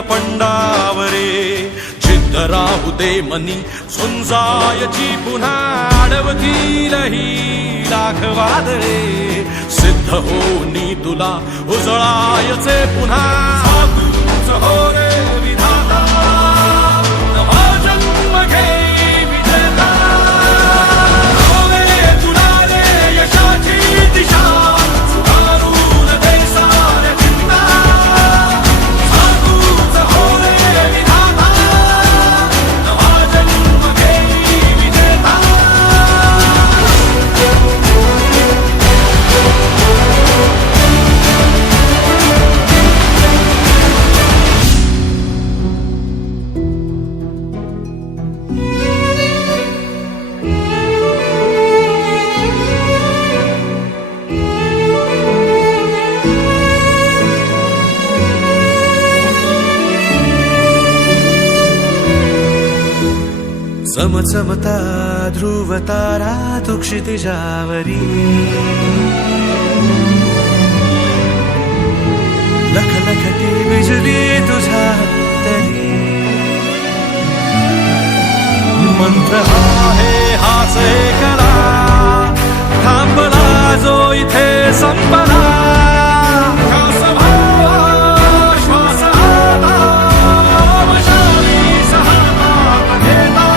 नीळपंडावरे जिद्द राहू दे मनी झुंजायची पुन्हा अडवतील ही लाख वादळे सिद्ध होनी तुला उजळायचे पुन्हा तूच हो रे विधाता नवा जन्म घे विजेता होवे तुला रे यशाची दिशा सुधारून दे साऱ्या चिंता तूच हो रे विधाता नवा जन्म घे विजेता चमचमता ध्रुव तारा तू क्षितिजावरी लख लखती बिजली तुझा तरी मंत्र आहे हाच एकला थांबला जो इथे संपला श्वास भावा श्वास आता वशाली सहाता घेता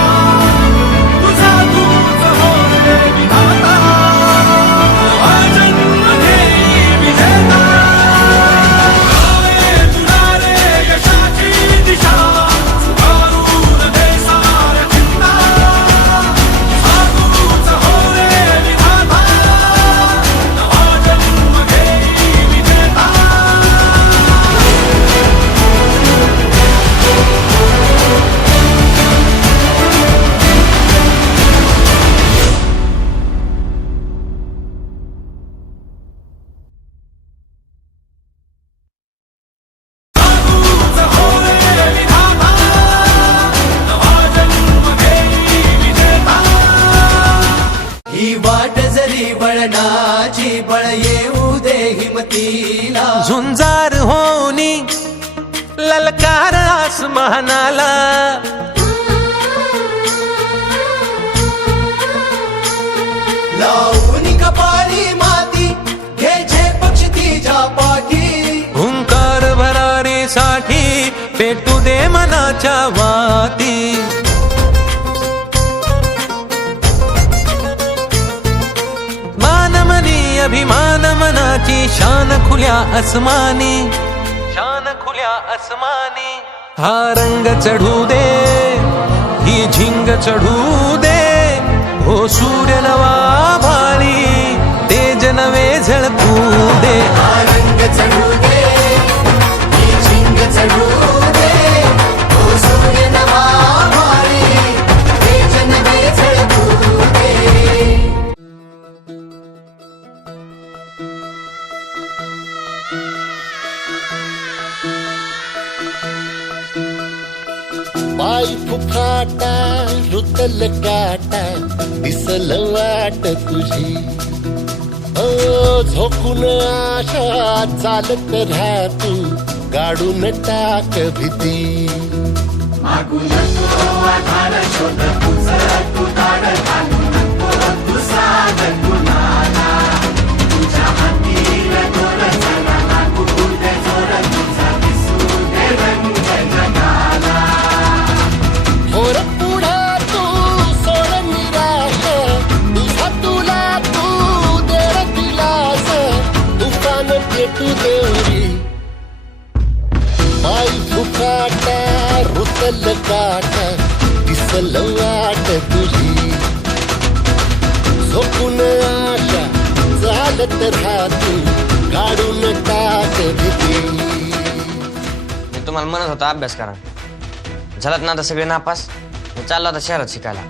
तुझा तूच हो रे विधाता नवा जन्म घे विजेता होवे तुला रे यशाची दिशा सुधारून दे साऱ्या चिंता तूच हो रे विधाता नवा जन्म घे विजेता तूच हो रे विधाता नवा जन्म घे विजेता ही वाट जरी वळणाची बळ येऊ दे हिमतीला झुंजार होनी ललकार आसमानाला लावून कपाळी माती घे झेप क्षितिजा पाठी हुंकार भरारीसाठी पेटू दे मनाच्या वाती मानमनी अभिमान मनाची शान खुल्या आसमानी हा रंग चढू दे ही झिंग चढू दे हो सूर्य नवा भाळी तेज नवे झळकू दे हा रंग चढू दे ही झिंग चढू दे ओ सूर्य नवा भारी तेज नवे झळकू दे पाय फुफाटा रुतल काटा दिसल वाट तुझी झोकून आशा चालत राहा तू गाडून टाक भीती होर पुढा तू सोड निराशा तुझा तुला तू देर दिलास तुफान पेटू देवरी पाय फुफाटा रुतल काटा दिसल वाट तुझी झोपून आशा चालत राहा तू काढून टाक भीती मी तुम्हाला म्हणत होतो अभ्यास करा झालात ना आता सगळे नापास मी चाललो आता शहरात शिकायला